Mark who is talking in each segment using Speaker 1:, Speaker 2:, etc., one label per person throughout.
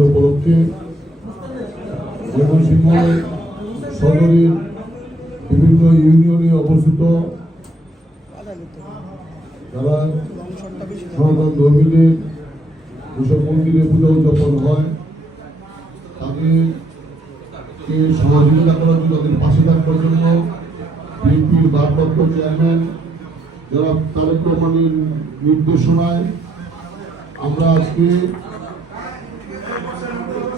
Speaker 1: উপলক্ষে ময়মনসিংহ সদরের বিভিন্ন ইউনিয়নে অবস্থিত যারা সনাতন ধর্মীদের যেসব মন্দিরে পূজা উদযাপন হয়, তাদেরকে সহযোগিতা করার জন্য, তাদের পাশে থাকবার জন্য বিএনপির ভারপ্রাপ্ত চেয়ারম্যান যারা তারেক রহমানের নির্দেশনায় আমরা আজকে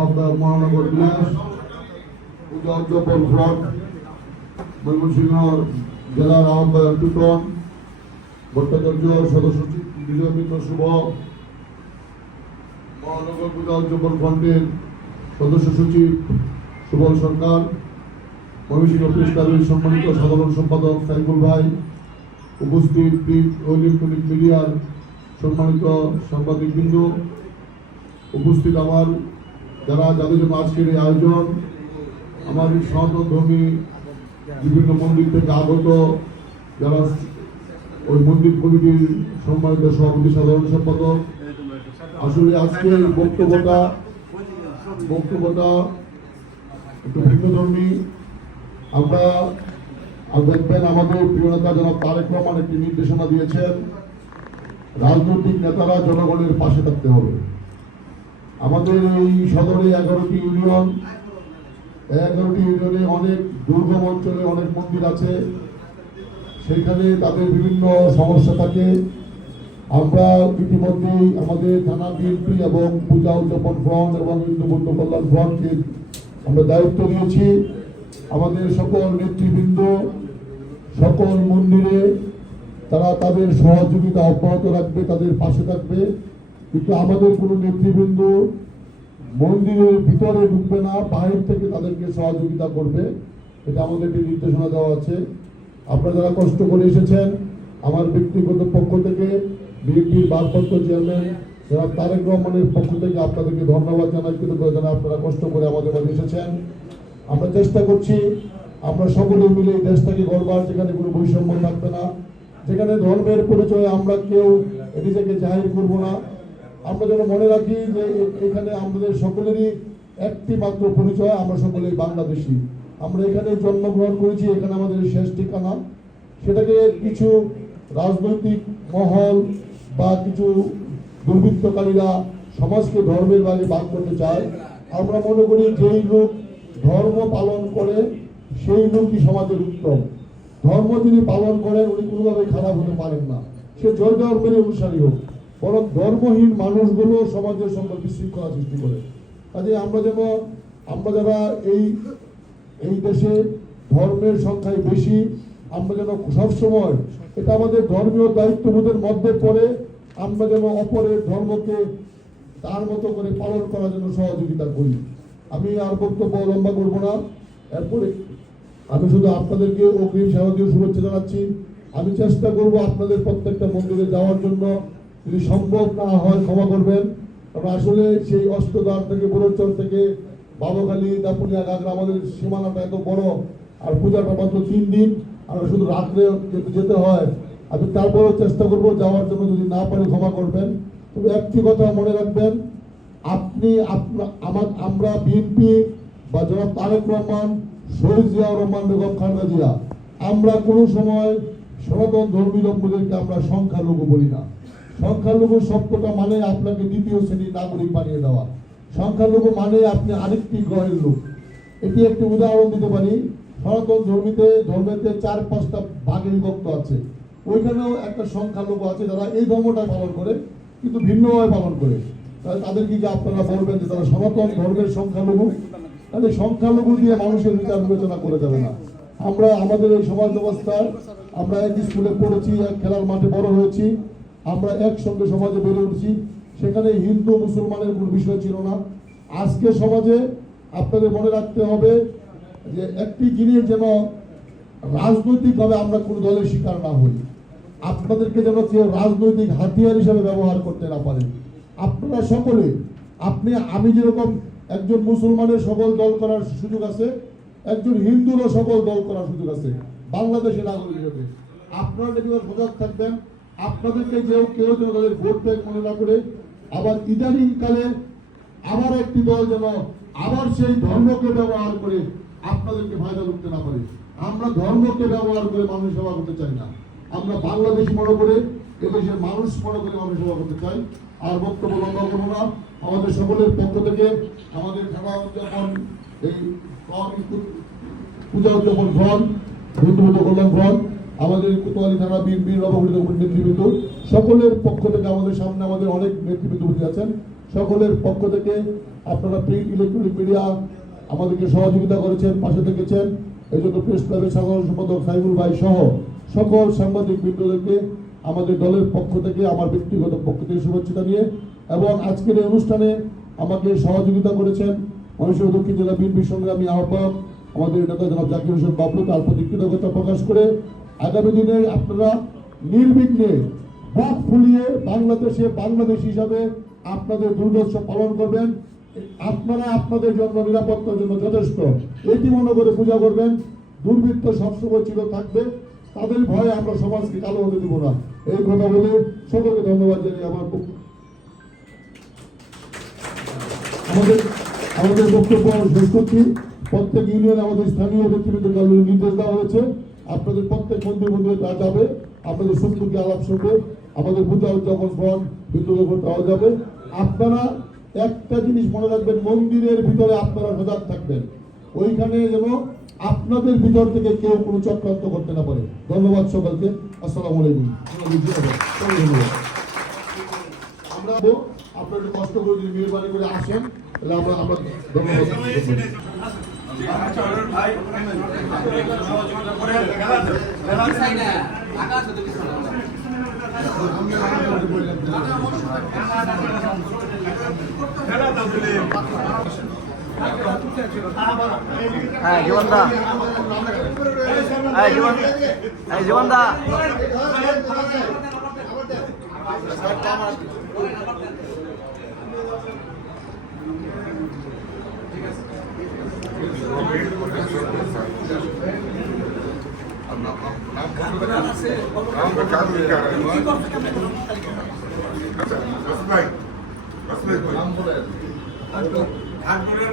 Speaker 1: আহ্বায়ক মহানগর বিলাস পূজা উদ্যাপন ফ্রন্ট ময়মনসিংহ জেলার আহ্বায়ক টুটন ভট্টাচার্য, সদস্য সচিব বিজয় মিত্র শুভ, মহানগর পূজা উদ্যাপন ফ্রন্টের সদস্য সচিব সুবল সরকার, ময়মনসিংহ প্রেস ক্লাবের সম্মানিত সাধারণ সম্পাদক সাইফুল ভাই, উপস্থিত প্রিন্ট ও ইলেকট্রনিক মিডিয়ার সম্মানিত সাংবাদিকবৃন্দ, উপস্থিত আমার যারা যাদের জন্য আজকের এই আয়োজন এই সনাতন ধর্মী বিভিন্ন মন্দির থেকে আগত যারা ওই মন্দির কমিটির সম্মানিত সভাপতি, সাধারণ সম্পাদক, আসলে আজকে বক্তব্যটা বক্তব্যটা একটু ভিন্ন ধর্মী আমরা দেখবেন আমাদের প্রিয় নেতা জনাব তারেক রহমান একটি নির্দেশনা দিয়েছেন, রাজনৈতিক নেতারা জনগণের পাশে থাকতে হবে। আমাদের এই সদরে এগারোটি ইউনিয়ন, এগারোটি ইউনিয়নে অনেক দুর্গম অঞ্চলে অনেক মন্দির আছে। সেখানে তাদের বিভিন্ন সমস্যা থাকে। আমরা ইতিমধ্যেই আমাদের থানা বিএনপি এবং পূজা উদযাপন ফ্রন্ট এবং হিন্দু বৌদ্ধ কল্যাণ ফ্রন্টকে আমরা দায়িত্ব দিয়েছি। আমাদের সকল নেতৃবৃন্দ, সকল মন্দিরে তারা তাদের সহযোগিতা অব্যাহত রাখবে, তাদের পাশে থাকবে। কিন্তু আমাদের কোনো নেতৃবৃন্দ মন্দিরের ভিতরে ঢুকবে না, বাইরে থেকে তাদেরকে সহযোগিতা করবে। এটা আমাদেরকে নির্দেশনা দেওয়া আছে। আপনারা যারা কষ্ট করে এসেছেন, আমার ব্যক্তিগত পক্ষ থেকে, বিএনপির ভারপ্রাপ্ত চেয়ারম্যান যারা তারেক রহমানের পক্ষ থেকে আপনাদেরকে ধন্যবাদ জানাই কিন্তু জানা আপনারা কষ্ট করে আমাদের মাঝে এসেছেন। আমরা চেষ্টা করছি, আমরা সকলে মিলে এই দেশটাকে গড়বার, যেখানে কোনো বৈষম্য থাকবে না, যেখানে ধর্মের পরিচয়ে আমরা কেউ নিজেকে জাহির করব না। আমরা যেন মনে রাখি যে এখানে আমাদের সকলেরই একটি মাত্র পরিচয়, আমরা সকলেই বাংলাদেশি। আমরা এখানে জন্মগ্রহণ করেছি, এখানে আমাদের শেষ ঠিকানা। সেটাকে কিছু রাজনৈতিক মহল বা কিছু দুর্বৃত্তকারীরা সমাজকে ধর্মের বাইরে বাদ করতে চায়। আমরা মনে করি যেই লোক ধর্ম পালন করে, সেই লোকই সমাজের উত্তম। ধর্ম যিনি পালন করেন, উনি কোনোভাবে খারাপ হতে পারেন না। সে জয় ধর্মের অনুসারী হোক। বরং ধর্মহীন মানুষগুলো সমাজের সঙ্গে বিশৃঙ্খলা সৃষ্টি করে। কাজে আমরা যেন, আমরা যারা এই এই দেশে ধর্মের সংখ্যায় বেশি, আমরা যেন সবসময় এটা আমাদের ধর্মীয় দায়িত্ববোধের মধ্যে পড়ে, আমরা যেন অপরের ধর্মকে তার মতো করে পালন করার জন্য সহযোগিতা করি। আমি আর বক্তব্য লম্বা করব না। এরপরে আমি শুধু আপনাদেরকে অগ্রিম শারদীয় শুভেচ্ছা জানাচ্ছি। আমি চেষ্টা করব আপনাদের প্রত্যেকটা মন্দিরে যাওয়ার জন্য। যদি সম্ভব না হয় ক্ষমা করবেন। কারণ আসলে সেই অষ্টদ্বার থেকে বড়চর থেকে বাবুখালী দাপুনিয়া গাগরা আমাদের সীমানাটা এত বড়, আর পূজাটা মাত্র তিন দিন। আমরা শুধু রাত্রে যেতে হয়। আমি তারপরেও চেষ্টা করব যাওয়ার জন্য, যদি না পারি ক্ষমা করবেন। তবে একটি কথা মনে রাখবেন, আপনি আমার আমরা বিএনপি বা জনাব তারেক রহমান, শহীদ জিয়াউর রহমান, বেগম খালেদা জিয়া, আমরা কোনো সময় সনাতন ধর্মী লোকদেরকে আমরা সংখ্যালঘু বলি না। সংখ্যালঘু শব্দটা মানে আপনাকে দ্বিতীয় শ্রেণির নাগরিক বানিয়ে দেওয়া। সংখ্যালঘু মানে আপনি আরেকটি গ্রহের লোক। এটি একটি উদাহরণ দিতে পারি। সনাতন ধর্মীতে, ধর্মেতে চার পাঁচটা ভাগে বিভক্ত আছে। ওইখানেও একটা সংখ্যালঘু আছে যারা এই ধর্মটা পালন করে, কিন্তু ভিন্নভাবে পালন করে। তাহলে তাদেরকে যে আপনারা বলবেন যে তারা সনাতন ধর্মের সংখ্যালঘু? তাহলে সংখ্যালঘু দিয়ে মানুষের বিচার বিবেচনা করে যাবে না। আমরা, আমাদের এই সমাজ ব্যবস্থায় আমরা এক স্কুলে পড়েছি, এক খেলার মাঠে বড় হয়েছি। আমরা একসঙ্গে সমাজে বেড়ে উঠছি। সেখানে হিন্দু, মুসলমানের কোনো বিষয় ছিল না। আজকে সমাজে আপনাদের মনে রাখতে হবে যে একটি জিনিস যেন রাজনৈতিকভাবে আমরা কোনো দলের শিকার না হই। আপনাদেরকে যেন কেউ রাজনৈতিক হাতিয়ার হিসেবে ব্যবহার করতে না পারে আপনারা সকলে, আপনি, আমি যেরকম একজন মুসলমানের সকল দল করার সুযোগ আছে, একজন হিন্দুরও সকল দল করার সুযোগ আছে, বাংলাদেশের নাগরিক হিসেবে। আপনারা সজাগ থাকবেন। আপনাদেরকে কেউ কেউ যেন তাদের ভোট ব্যাংক মনে না করে, আবার ইদানিং কালে আবার একটি দল যেন আবার সেই ধর্মকে ব্যবহার করে আপনাদেরকে ফায়দা করতে না পারে। আমরা ধর্মকে ব্যবহার করে মানুষ সেবা করতে চাই না। আমরা বাংলাদেশ মনে করে, এদেশের মানুষ মনে করে মানুষ সেবা করতে চাই। আর বক্তব্য লম্বা করব না। আমাদের সকলের পক্ষ থেকে আমাদের খেলা উদযাপন, এই পূজা উদযাপন ফ্রন্ট বন্ধুবন্ধু কল্যাণ ফ্রন্ট আমাদের কোতোয়ালি থানা বিএনপির নবগঠিত নেতৃবৃন্দ, সকলের পক্ষ থেকে আমাদের সামনে আমাদের অনেক নেতৃবৃন্দ উপস্থিত আছেন। সকলের পক্ষ থেকে আপনারা প্রিন্ট ইলেকট্রনিক মিডিয়া আমাদেরকে সহযোগিতা করেছেন, পাশে থেকেছেন। এই জন্য প্রেস ক্লাবের সাধারণ সম্পাদক সাইবুল ভাই সহ সকল সাংবাদিক বৃন্দদেরকে আমাদের দলের পক্ষ থেকে, আমার ব্যক্তিগত পক্ষ থেকে শুভেচ্ছা জানিয়ে এবং আজকের এই অনুষ্ঠানে আমাকে সহযোগিতা করেছেন মহেশ্বর দক্ষিণ জেলা বিএনপি সংগ্রামী আহ্বায়ক আমাদের নেতা জনাব জাকির হোসেন বাবলু তার প্রতি কৃতজ্ঞতা প্রকাশ করে আগামী দিনে আপনারা নির্বিঘ্নে বুক ফুলিয়ে বাংলাদেশে বাংলাদেশ হিসাবে আপনাদের দুর্গোৎসব পালন করবেন। আপনারা আপনাদের জন্য নিরাপত্তার জন্য যথেষ্ট। এটি মনে করে পূজা করবেন। দুর্বৃত্ত সবসময় ছিল থাকবে। তাদের ভয়ে আমরা সমাজকে কালো হতে দেবো না। এই কথা বলে সকলকে ধন্যবাদ জানিয়ে আমার আমাদের আমাদের বক্তব্য শেষ করছি। প্রত্যেক ইউনিয়নে আমাদের স্থানীয় ব্যক্তিবৃন্দের কাছে নির্দেশ দেওয়া হয়েছে। আপনাদের প্রত্যেক মন্দির মন্দিরে তা যাবে। আপনাদের সুন্দরকে আলাপ শুনবে। আমাদের পূজা উদযাপন ফ্রন্ট বিদ্যুৎ দেওয়া যাবে। আপনারা একটা জিনিস মনে রাখবেন, মন্দিরের ভিতরে আপনারা সজাগ থাকবেন। ওইখানে যেন আপনাদের ভিতর থেকে কেউ কোনো চক্রান্ত করতে না পারে। ধন্যবাদ সকলকে। আসসালামু আলাইকুম। আমরা আপনারা কষ্ট করে যদি মেহরবানি করে আসেন, তাহলে আমরা আমরা ধন্যবাদ।
Speaker 2: হ্যাঁ জীবন দা হ্যাঁ জীবন হ্যাঁ জীবন দা
Speaker 3: ঠাকুরের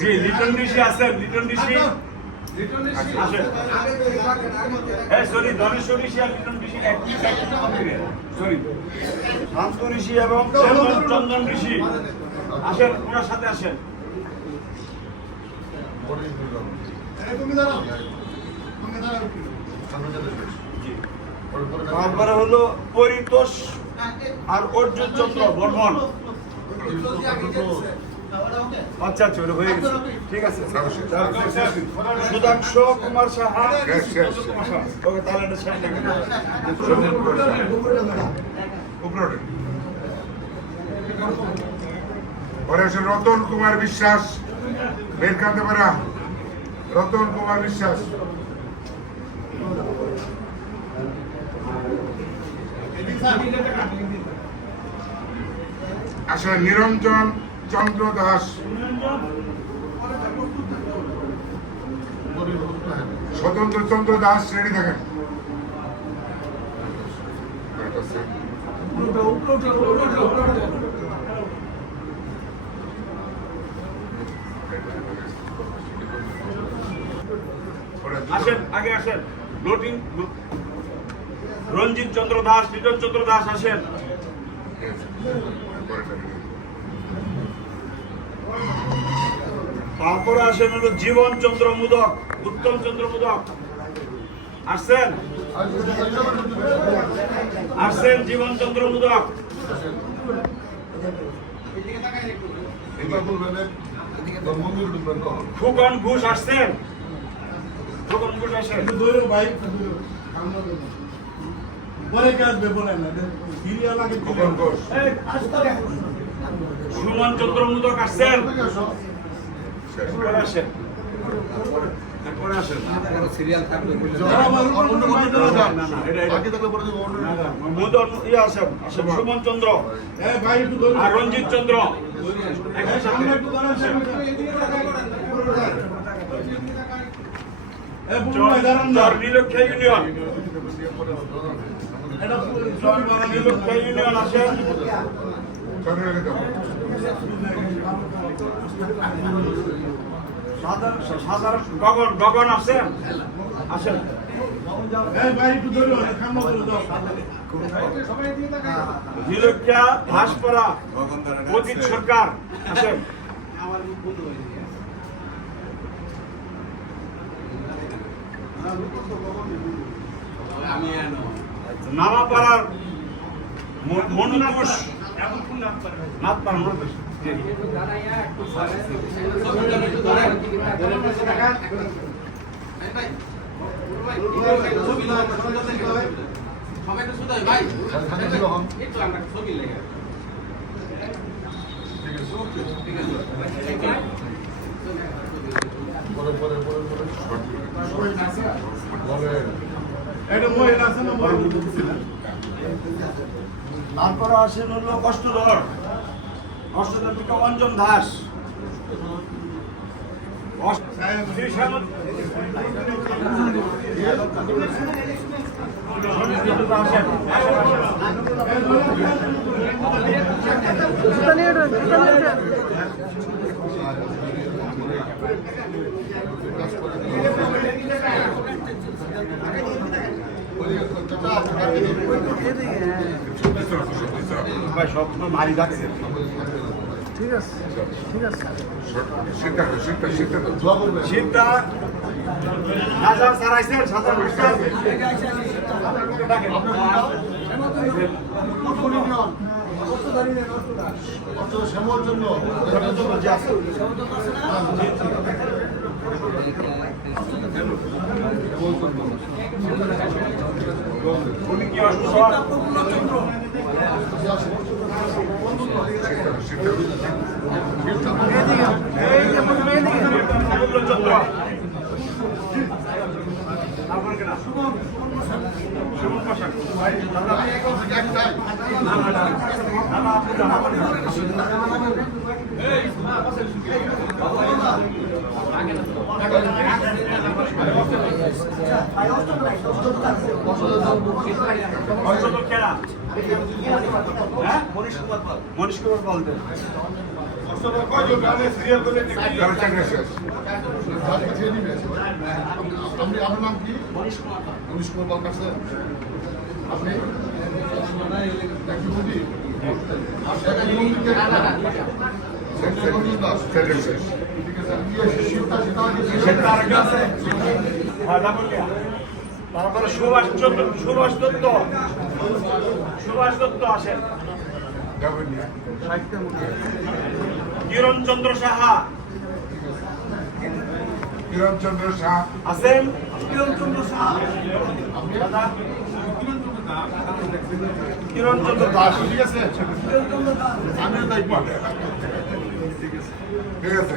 Speaker 3: জি লিটন আছেন লিটন ঋষি আসেন হ্যাঁ সরি ধনেশ্বর ঋষি আর লিটন ঋষি একই একই সরি। শান্ত ঋষি এবং চন্দন ঋষি আসেন ওনার সাথে আসেন। তারপরে হলো পরিতোষ আর অর্জুন চন্দ্র বর্মন। আচ্ছা আচ্ছা হয়ে গেছে। ঠিক আছে। সুধাংশ কুমার সাহা। ওকে তাহলে
Speaker 4: রতন কুমার বিশ্বাস বের কাঁদতে পারা। রতন কুমার বিশ্বাস আসে নিরঞ্জন চন্দ্র দাস স্বতন্ত্র চন্দ্র দাস রেডি থাকেন
Speaker 3: আসেন আগে আসেন। লোটিং রঞ্জিত চন্দ্র দাস লিটন চন্দ্র দাস আসেন। তারপরে আসেন হলো জীবন চন্দ্র মুদক উত্তম চন্দ্র মুদক। আসছেন? আসছেন জীবন চন্দ্র মুদক। ফুকন ঘোষ আসছেন।
Speaker 5: বলেন
Speaker 3: সুমন চন্দ্র মুদক আসছেন? চন্দ্র রঞ্জিত চন্দ্র। নীলক্ষা ইউনিয়ন। নীলক্ষা ইউনিয়ন গগন গগন
Speaker 5: দাও
Speaker 3: নীলক্ষা ভাসপাড়া অজিত সরকার আসেন নামাপাড়ার মনু ঘোষ নাথপাড়া মনু ঘোষ জি।
Speaker 2: থাকে ছিল হন পরে পরে পরে পরে বলেন
Speaker 5: এটা মহিলা আছে না মহিলা
Speaker 3: তারপরে আসেন হলো অষ্টধর অষ্টধর থেকে অঞ্জন দাস। আসেন, যাচ্ছে।
Speaker 4: শীতটা শীতটা শীতটা দাও।
Speaker 2: দোয়া করবেন
Speaker 3: শীতটা হাজার সারাইছেন সাজার
Speaker 2: শ্যামল জন্য।
Speaker 3: উনি কি অসুস্থ চন্দ্র সুমন পোশাক
Speaker 2: একটাই
Speaker 3: অঞ্চল খেলা হ্যাঁ মনীষ কুমার
Speaker 2: দিবে আপনি আপনার নাম কি মনীষ কুমার মনীষ কুমার পাল কাছে। আপনি? একটু
Speaker 3: তারপরে সুভাষ চন্দ্র সুভাষ দত্ত সুভাষ দত্ত আসেন। কিরণ চন্দ্র সাহা।
Speaker 4: কিরণচন্দ্র শাহ
Speaker 3: আছেন কিরণ চন্দ্র সাহা কিরণ চন্দ্র দাস।
Speaker 2: ঠিক আছে আমিও তাই পাবে
Speaker 4: ঠিক আছে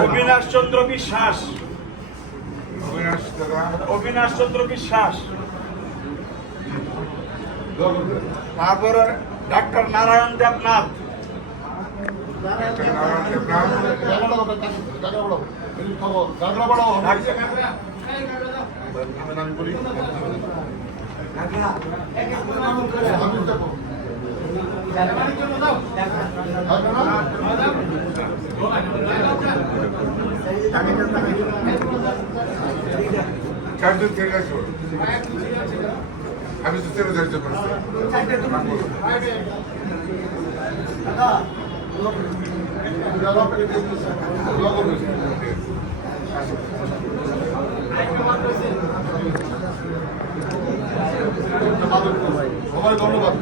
Speaker 3: অবিনাশ চন্দ্র বিশ্বাস
Speaker 4: অবিনাশ দাদা
Speaker 3: অবিনাশ চন্দ্র বিশ্বাস তারপরে ডাক্তার নারায়ণ দেবনাথ
Speaker 4: নারায়ণ
Speaker 2: চারজন ছেলে রাখতে
Speaker 3: পারো
Speaker 1: আমি
Speaker 4: তো ছেলে ধরতে পারছি
Speaker 1: ধন্যবাদ।